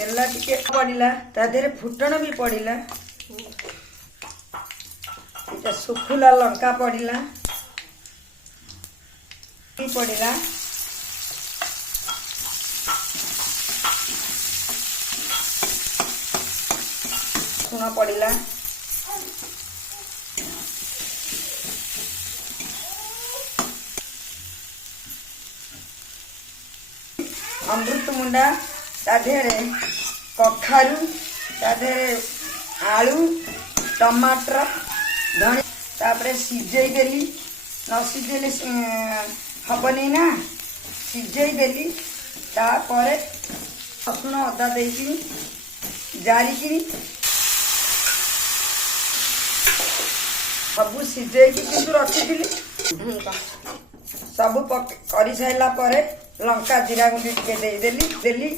तेल टिके पड़िला तादेरे फुटण भी पड़िला इटा सुखुला लंका पड़िला पड़िला सुना पड़िला अमृतमुंडा तादेरे कखारू तादेरे आलू टमाटर धनी तापरे सिझे देली न सिझेले हबनी ना सिझे देली तापरे रसुण अदा देकी जारिकी सबू सिझेकी किंतु रखी सब कर सारा पर लंका जीरा गुंडी टिके देली देली